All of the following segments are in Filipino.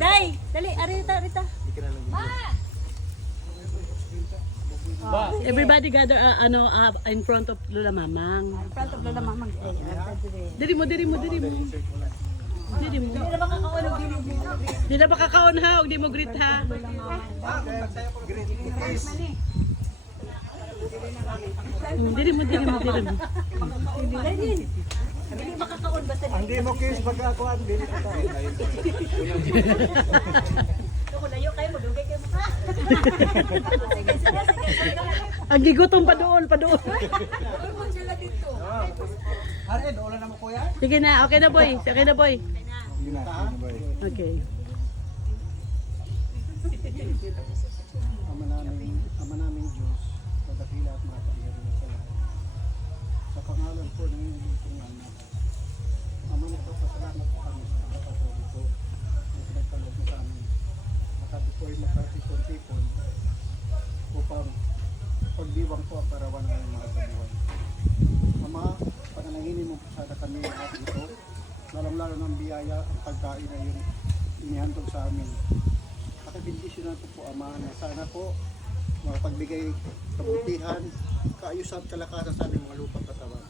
Day, dali, arita, arita. Everybody gather in front of Lola Mamang. In front of Lola Mamang. Diri mo. Diri mo. Hindi na makakaulog din. Di na makakaon ha, huwag di mo greet ha. Diri mo. Hindi makakaon basta din. Hindi mo kiss pagkakuan, dili ka tayo. Kung layo kayo, madugay kayo mukha. Ang gigutong pa doon. Kung sila dito. Harid, wala na mo kuya? Sige na, okay na boy. Sige na, boy. Okay. Ama namin Diyos, pagkakila at makapangyarihan sa lahat. Sa pangalan po ng inyong anak. Ama na po, pasalamat po kami sa pagkakataon ito. Ang pinagkaloob mo sa amin. Makatipoy makatipon-tipon upang pagdiwang po ang karawan ng mga kabuhay. Ama, panalanginin mo po sana kami lahat ito. Lalong-lalo ng biyaya ang pagkain na yung inihandog sa amin. Pakibindisyon natin po, Ama, na sana po makapagbigay kabutihan, kaayusan at kalakasan sa aming mga lupang katawan.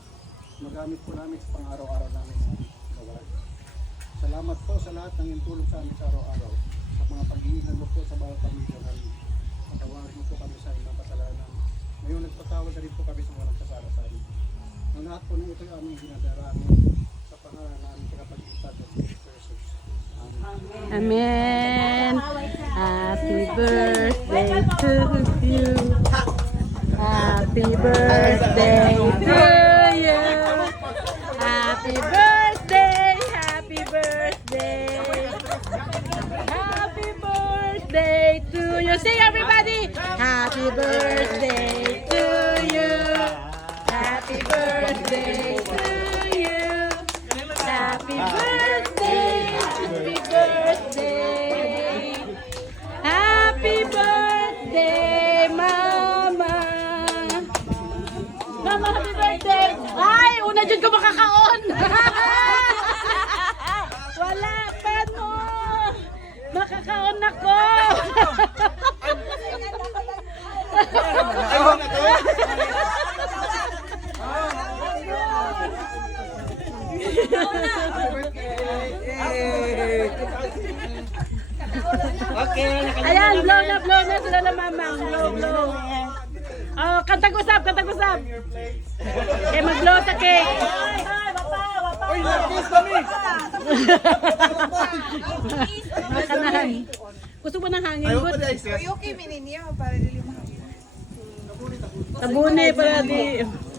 Magamit po namin sa pang-araw-araw namin mga kawan. Salamat po sa lahat ng iyong tulong sa amin sa araw-araw. Sa mga pag-iinan mo po sa bawat pamilya namin. Patawarin mo po kami sa inyong kasalanan. Ngayon nagpatawad na rin po kami sa mga nagkasala sa amin. Ang lahat po ng ito ay aming hinadarami sa pangalan namin kinapag-ipan ng Jesus. Amen. Amen. Happy birthday to you. Happy birthday to you. Happy birthday. Happy birthday. Happy birthday to you. Sing everybody. Happy birthday to you. Happy birthday to you. Happy birthday. Happy birthday. Happy birthday, Mama. Mama, happy birthday. Ay, una dyan ko makakaon. Wala pa no. Makakaon ako. Ayan, blow na sila na mamang. Blow. Oh, kantag usap. Mag-blow sa cake. Uy, nag-kiss kami! Makanahan. Gusto mo ng hangin? Good. Okay, mininiya para dili Tabune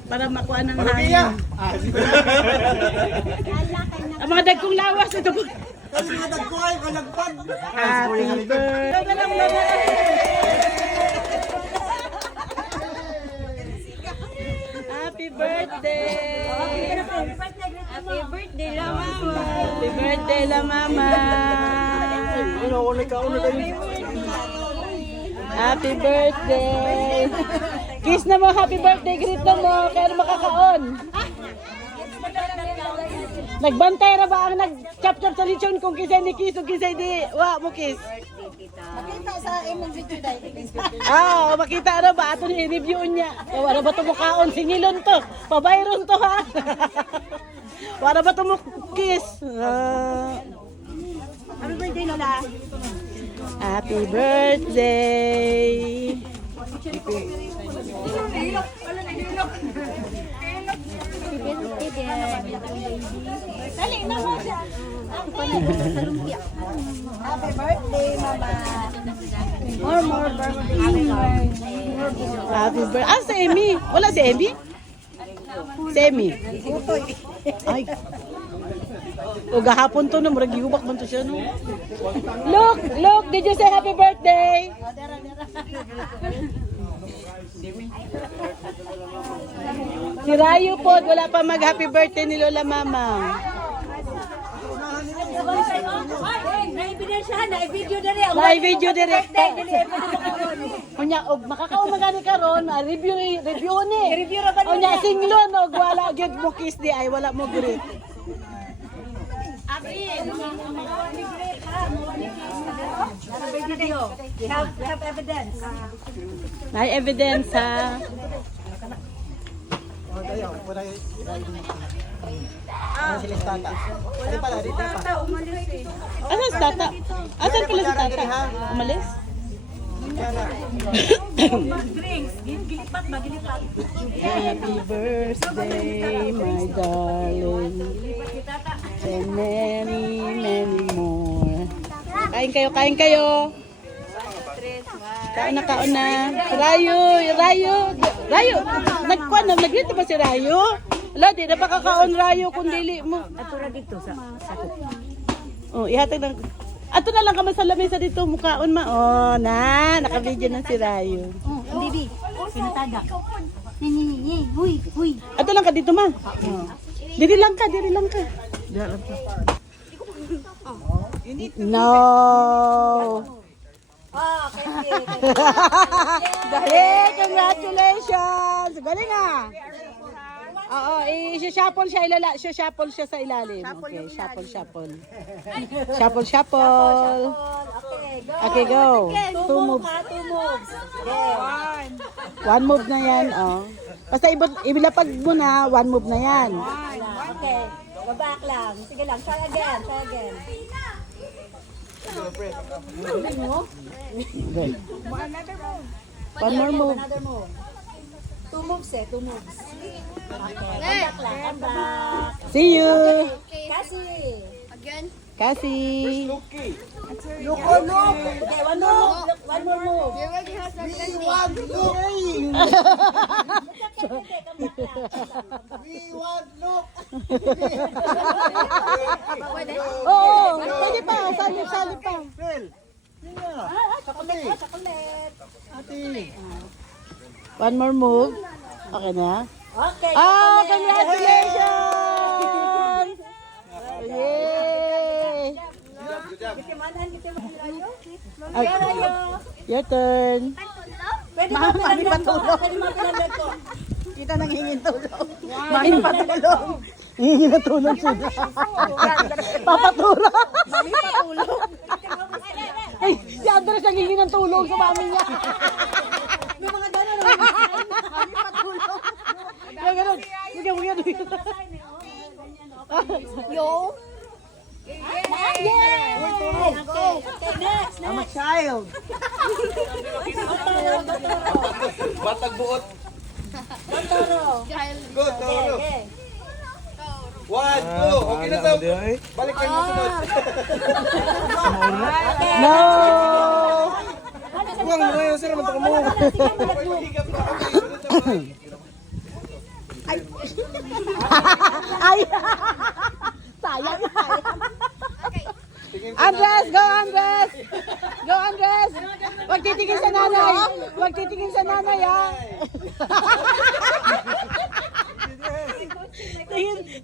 para makuha ng hangin. Ang mga dagkong lawas ito po. Kasi nga nagkuhay, kalagpag! Happy birthday. Happy birthday. Happy birthday la mama. Happy birthday la mama. Happy birthday. Kiss na mo, happy birthday, greet na mo, kaya na makakaon. Nagbantay ra ba ang nag-chop-chop sa lechon kung kisay ni kiss o kisay di, wa mo kiss. Makita sa imong video dahil. Makita ra ba ato ni review niya. Wala ba to mukaon singilon to, pabayron to ha. Wala ba to mo kiss. Happy birthday, Lola. Happy birthday. Dali na mo siya. Happy birthday, mama. More birthday. Happy birthday. Ah, si Emmy. Wala si Emmy? Si Emmy. Ay. O gahapon to no, murag gihubak man to siya no. Look, did you say happy birthday? Si Rayo po, wala pa mag happy birthday ni Lola Mama. Na-video dali. Live video direct. Dali. Unya og makakaon magani karon, review ni. Review ra ba niya? Unya singlon og wala gyud mo kiss di ay wala mo greet. Abi, mga great ha. video. We have evidence. May evidence ha. O, tayo. Wala yung... Ano sila sa tata? Ano pala? Dito pa. Asan si tata? Asan pala si tata? Umalis? Drinks. Gilipat ba? Gilipat. Happy birthday, my darling. And many, many more. Kain kayo, kain kayo. Kaon na, kaon na. Rayo, Rayo. Rayo, nagkuhan na, nagrito ba si Rayo? Wala, di na pakakaon Rayo kung dili mo. Atura dito sa Oh, ihatag lang. Ato na lang ka sa lamesa dito, mukhaon ma. Oh, na, naka-video na si Rayo. Bibi. Pinatada. Ni. Huy. Ato lang ka dito ma. Oh. Diri lang ka, diri lang ka. No. Ah, okay. Hey, congratulations! Galing ah! Oo, i-shuffle siya, shuffle siya sa ilalim. Okay, shuffle. Shuffle. Okay, go. Two moves. One move na yan, oh. Basta ibilapag mo na, one move na yan. Okay. Go back lang. Sige lang. Try again. Good. One One more move. Another move. Two moves. Okay. Come back. See you! Kasi. Kasi. Okay, one more move. Oo, pwede pa, salip pa. Chocolate. One more move. Okay na? Okay. Oh, congratulations! Yay! Ay, your turn. Pwede mo pinagdag ko. Kita nang hingin tulong. Mami patulong. Hihingi na tulong siya. Papatura. Mami patulong. Ay, si Andres nanghingi ng tulong sa mami niya. May mga gano'n. Mami patulong. Kaya ganun. Bigyan. Yo. Okay, next. I'm a child. Batag buot. Toro. Go, Toro. Okay. 1, 2. Okay na daw. Balik kayo sunod. No! Huwag mo ngayon, sir. Matak mo. Ay! Sayang. Andres, go Andres! Go Andres! Huwag titingin sa nanay! Huwag titingin sa nanay ha!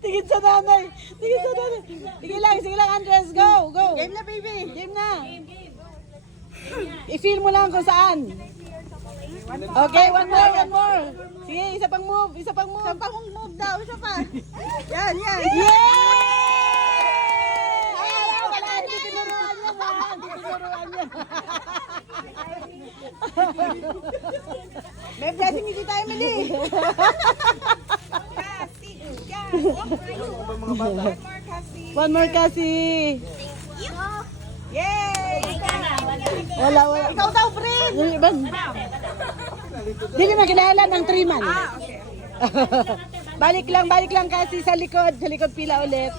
Tingin sa nanay! Tingin sa nanay! Sige lang Andres, go! Go! Game na, baby. Game na! I-feel mo lang kung saan. Okay, one more. Sige, isa pang move. Isa pang move daw. Isa pa. Yan. Yay! Ay, wala, hindi tinuruan niya ba? Hindi tinuruan niya. May blessing hindi tayo mali. One more kasi. Yay! Wala. Ikaw daw, friend. Hindi na kilala ng 3 man. Balik lang kasi sa likod pila ulit.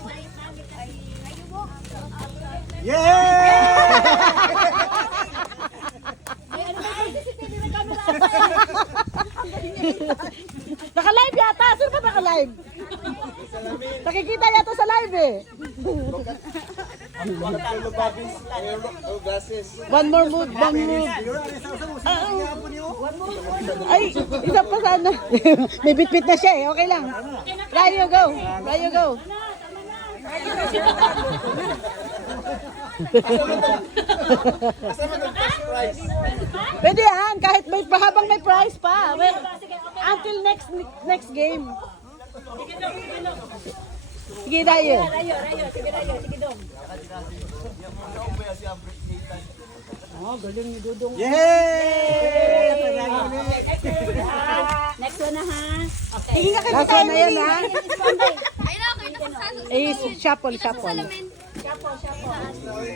Naka-live yata. Sino ba naka-live? Nakikita yata sa live eh. One more move. Ay, isa pa sana. May bitbit na siya eh. Okay lang. Rayo, go. Pwede yan. Kahit habang may prize pa. Well, until next game. Sige, Rayo. Rayo. Sige dong. Oh, galing ni Dudong. Yay! Next one na ha. Tingin ka kay Last Tita one na yan, Emily. ha? Eh, shuffle.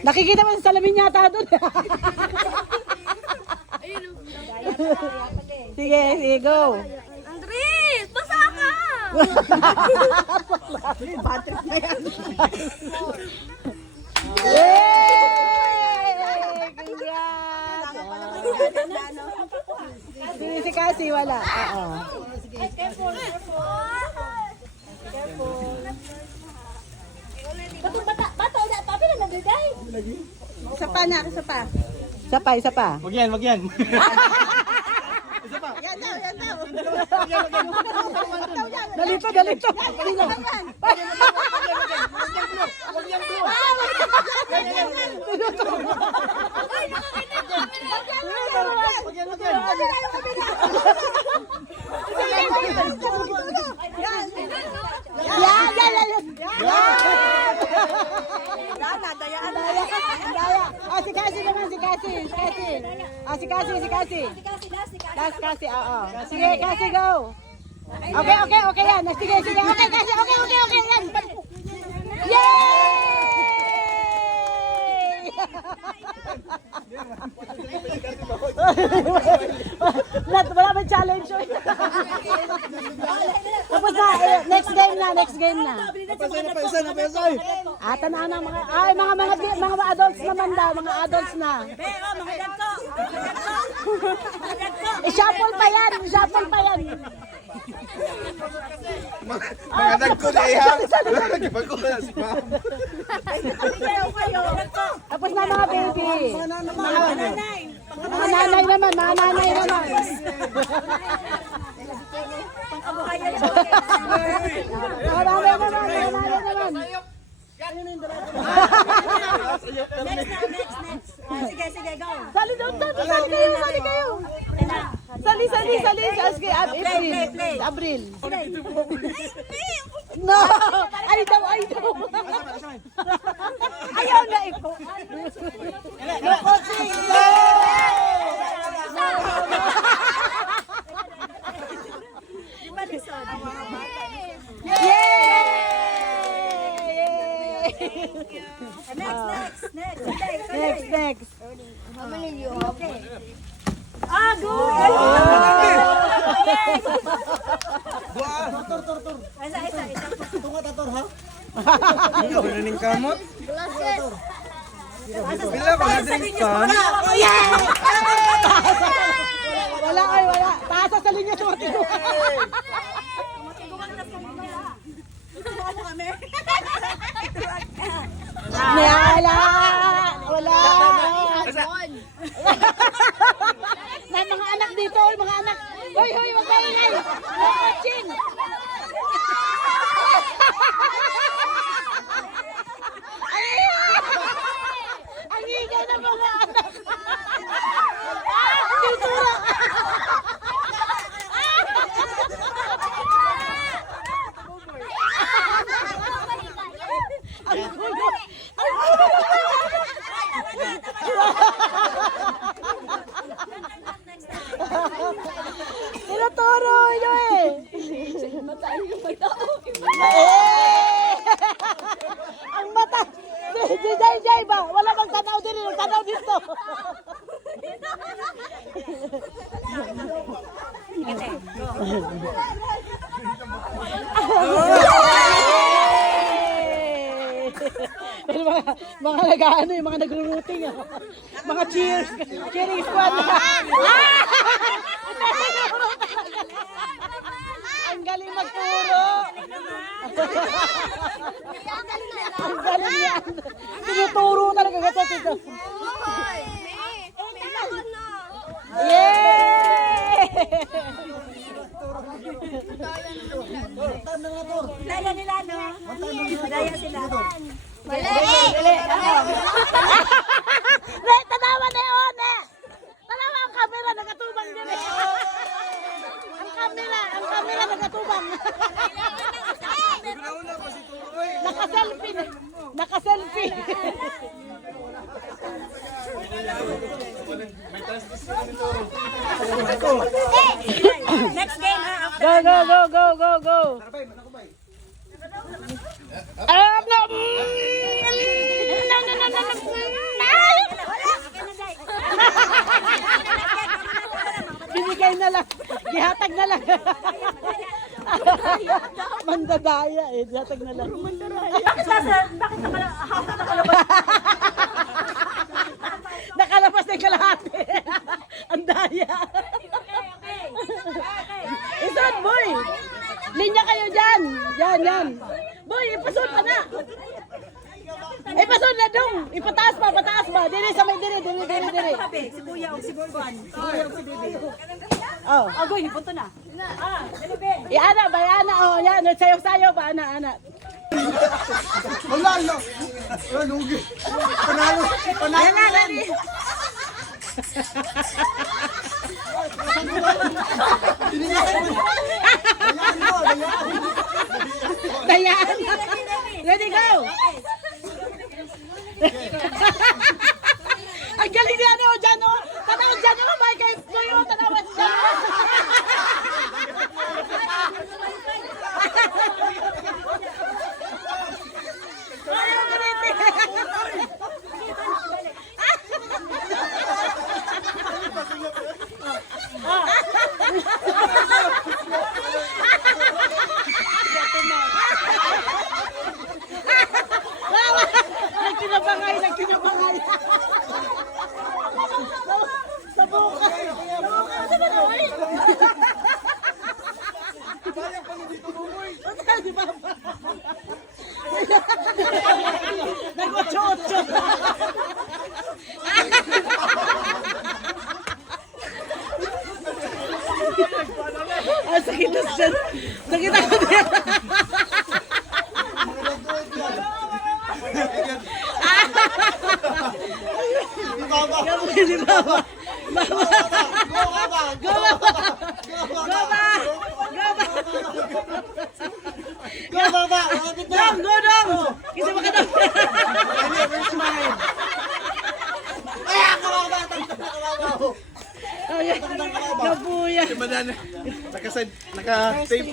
Nakikita mo sa salamin yata doon. Sige, go. Andres, basa ka! Patrick na yan. Yay! Congrats! Si Cassie, wala. Oo. Bato na, papi na nagbiday. Isa pa na, isa pa. Isa pa. Wag yan, wag yan. Yan daw, yan daw. Dalito. Si Cassie naman, si Cassie. Si Cassie. Last Cassie, oo. Sige, Cassie, go. Okay yan. Sige. Okay, Cassie, okay yan. Yay! Wala ba challenge? Tapos na, next game na. Tanaan ng mga adults naman daw, mga adults na. I-shuffle pa yan. Mga nagko na iya. Nagipag ko na si ma'am. Tapos na mga baby. Mga nanay naman. Mga nanay naman. Sige, go. Sali kayo. Sali. Abril. No! Ay daw. Ayaw na ito. Next. Okay. Good! Isa. Ikaw na ning kamot. Bila ba na drink ka? Wala. Taas sa linya tumatigo. Wala. Na mga anak dito, mga anak. Hoy, wag kayo ingay. Watching. Ang ingay ng mga anak. Titura. Ang gulo. Tinuturo nyo eh. Ang mata. Si Jay ba? Wala bang tanaw din. Tanaw dito. mga nag-ano yung mga nagro-routing mga cheering squad ang galing magturo ang galing yan tinuturo talaga ito yay Daya nila, no? Daya sila. Tanawa na yun tanawa ang camera nagatubang din ang camera nagatubang nakaselfie Next game ha. Go, go, go, go, go, go. No. Binigay na lang. Gihatag na lang. Mandadaya eh. Gihatag na lang. Bakit nakalabas? Nakalabas na yung kalahati. Ang daya. Isod, boy. Linya kayo dyan. Yan. Boy, ipasod pa na. Ipasod na dong. Ipataas pa. Dili sa may dili. Si Kuya o si Buwan. Oh. Agoy, punto na. Dali be. Iana ba? Oh, yan. Sayo ba? Ana. Wala, no. Lugi. Panalo. Dayan. Ready, go. Ang galing niya, no? Dyan, no? Tanawan dyan, no? May kay Kuyo. Tanawan dyan. Ayaw ko rin. Nagkinabangay. Nabukas. Ano na, oy? Di ba? Nag-otso-otso. Sakit na siya. Sakit ako niya. Si Baba. Go, dong. Kasi baka dong. Kapuya. Naka-tape.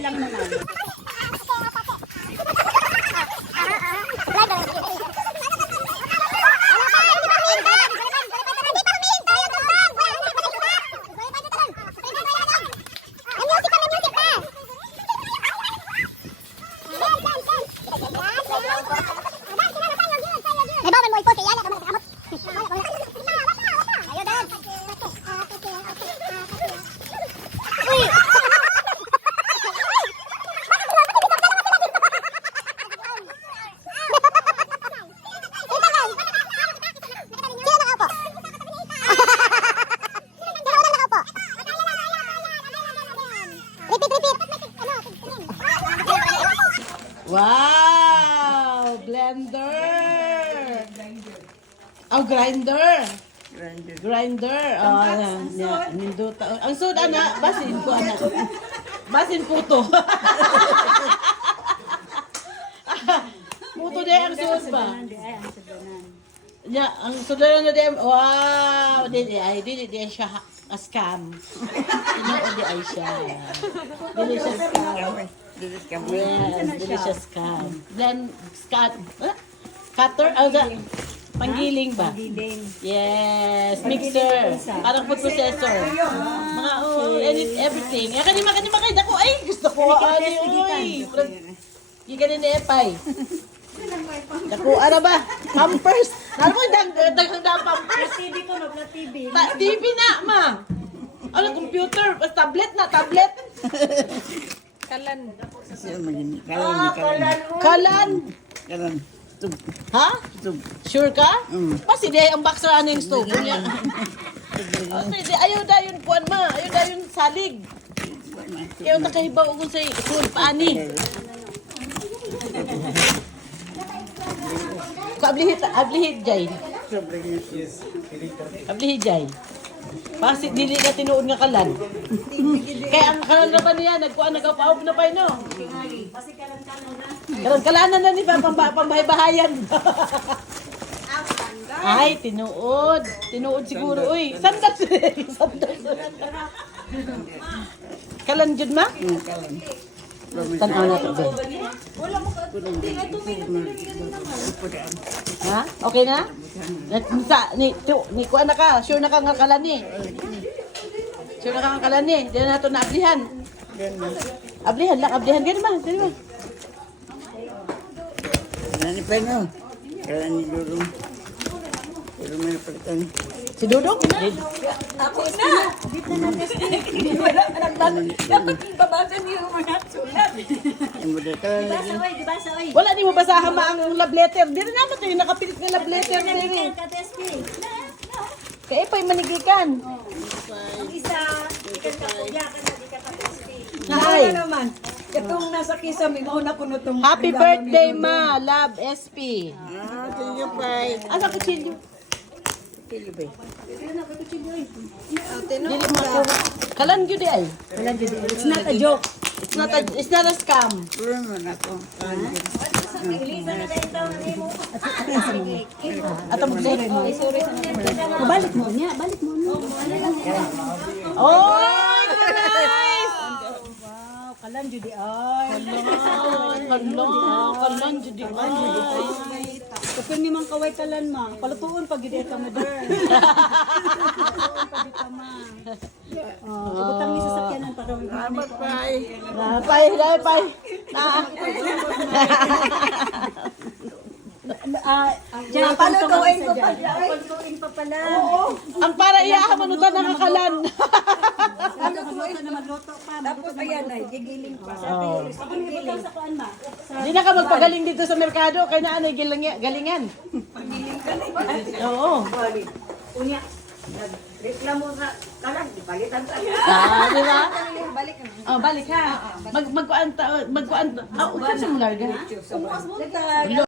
Wow! Blender! Oh, grinder! Grinder. Oh, yan. Minduta. Ang sud, ana. Basin ko, ana. Basin puto. Puto de ang sud ba? Ya, ang sudaran na dem. Wow! Di siya a scam. Di ay siya. Di siya scam. Yes, delicious scam. Then, cutter, panggiling ba? Yes, mixer. Parang food processor. Mga, everything. Kanima kayo dako. Ay, gusto ko. Ay, giganin ni Epay. Dako, ano ba? Pampers. Ano mo, dagang pampers? TV ko, no? TV. TV na, ma. Ano, computer? Tablet na, tablet. Kalan. Ha? Sure ka? Kasi di ang box ra ning stove niya. Ayaw dayon kuan ma, ayaw dayon salig. Ayaw nakahibaw og say food paani. Ablihit jay. Ablihit jay. Pasi dili na tinuod nga kalan. Kaya ang kalan na ba niya nagkuan nagapaog na pa no. Kalan kalanan na ni pambahay-bahayan. Ay, tinuod. Tinuod siguro. Uy, sandat. Sandat. Kalan jud ma? Tanaw na to, be. Ha? Okay na? Ni kuan na ka. Sure na ka nga kalan ni. Sure na ka nga kalan ni. Di na nato na ablihan. Ablihan lang, ablihan. Gani ba? Gani ba? Nani pa no? Kaya ni Dudong. Pero may palitan. Si Dudong? Ako na! Dapat babasan niyo yung mga sulat. Ang budata. Di ba sa oy? Wala ni mo basahan ma ang love letter. Di rin naman tayo nakapilit ng love letter. Diri. Kaya pa'y manigikan. Ang isa, ikan ka po, yakan na di ka ka-testing. Nay. naman? Itong nasa kisame, mauna ko nutong... Happy birthday ma, Love SP. Ah, sige pa. Asa kutsilyo? Dili mo ako. Kalan gyud ay. It's not a joke. It's not a scam. Puro mo na to. Ilisa na tayo daw na mo. Ato mo say. Balik mo niya, balik mo niya. Oh, nice. Kalan judi ay. Kalan jud ay. Kapag ni mang kaway kalan ma, palutuon pag gid ka mo der. Ibutang ni sasakyanan para Salamat pa. Pay. Diyan, palutuin ko pa. Palutuin pa pala. Ang para iyahan manutan ng kalan. Tapos ayan ay, gigiling pa. Ako ni bitaw sa kuan ma. Di na ka magpagaling dito sa merkado kay na anay galingan. Oo. Unya. Reklamo sa kalan, palitan sa. Di ba? Balik na. Oh, balik ha. Magkuan. Usan sa mularga.